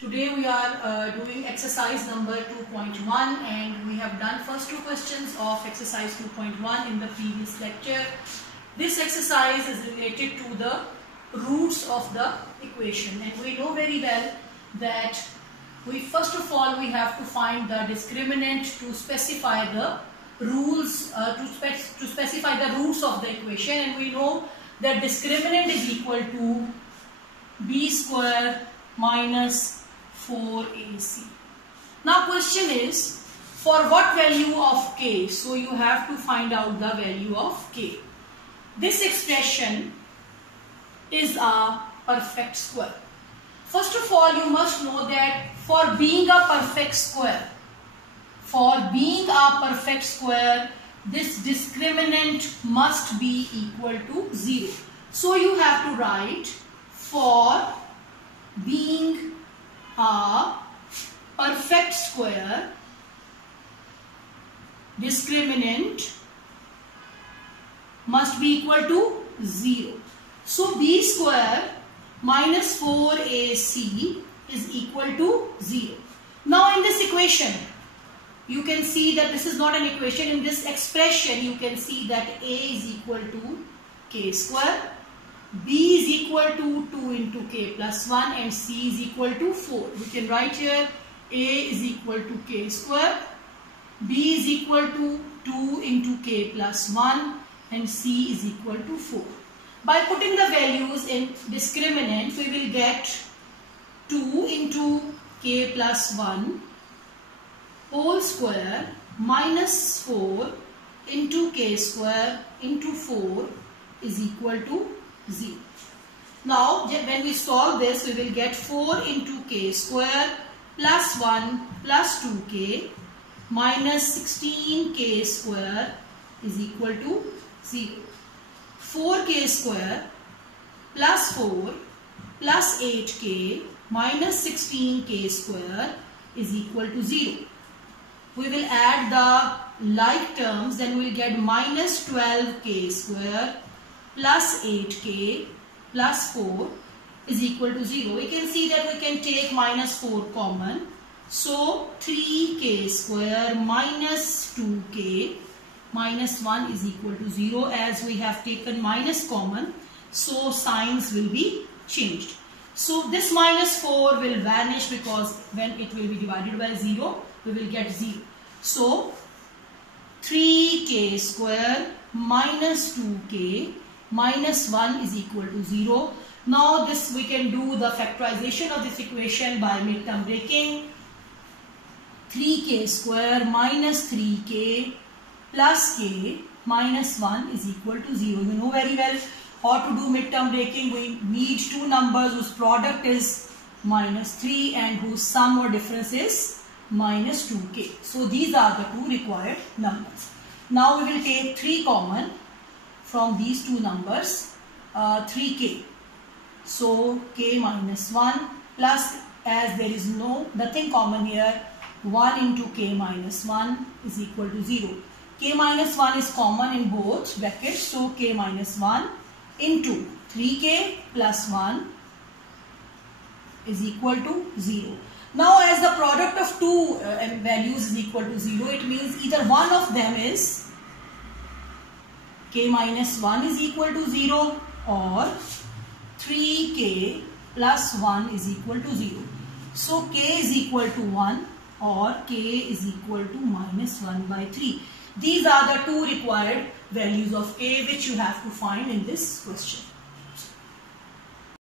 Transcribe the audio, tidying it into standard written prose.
Today we are doing exercise number 2.1 and we have done first two questions of exercise 2.1 in the previous lecture. This exercise is related to the roots of the equation, and we know very well that first of all we have to find the discriminant to specify the rules, to specify the roots of the equation, and we know that discriminant is equal to b square minus 4ac. Now question is, for what value of k? So you have to find out the value of k. This expression is a perfect square. First of all, you must know that for being a perfect square, this discriminant must be equal to 0. So you have to write, for being a perfect square, discriminant must be equal to 0. So b square minus 4ac is equal to 0. Now in this equation, you can see that this is not an equation. In this expression, you can see that a is equal to k square, b is equal to 2 into k plus 1, and c is equal to 4. We can write here a is equal to k square, b is equal to 2 into k plus 1, and c is equal to 4. By putting the values in discriminant, we will get 2 into k plus 1 whole square minus 4 into k square into 4 is equal to 0. Now when we solve this, we will get 4 into k square plus 1 plus 2k minus 16k square is equal to 0. 4k square plus 4 plus 8k minus 16k square is equal to 0. We will add the like terms, then we will get minus 12k square plus 8k plus 4 is equal to 0. We can see that we can take minus 4 common. So 3k square minus 2k minus 1 is equal to 0. As we have taken minus common, so signs will be changed. So this minus 4 will vanish, because when it will be divided by 0, we will get 0. So 3k square minus 2k minus 1 is equal to 0. Now this we can do the factorization of this equation by midterm breaking. 3k square minus 3k plus k minus 1 is equal to 0. You know very well how to do midterm breaking. We need two numbers whose product is minus 3 and whose sum or difference is minus 2k. So these are the two required numbers. Now we will take 3 common from these two numbers, 3k. So k minus 1 plus, as there is nothing common here, 1 into k minus 1 is equal to 0. K minus 1 is common in both brackets, so k minus 1 into 3k plus 1 is equal to 0. Now as the product of two values is equal to 0, it means either one of them is k minus 1 is equal to 0 or 3k plus 1 is equal to 0. So k is equal to 1 or k is equal to minus 1 by 3. These are the two required values of k which you have to find in this question.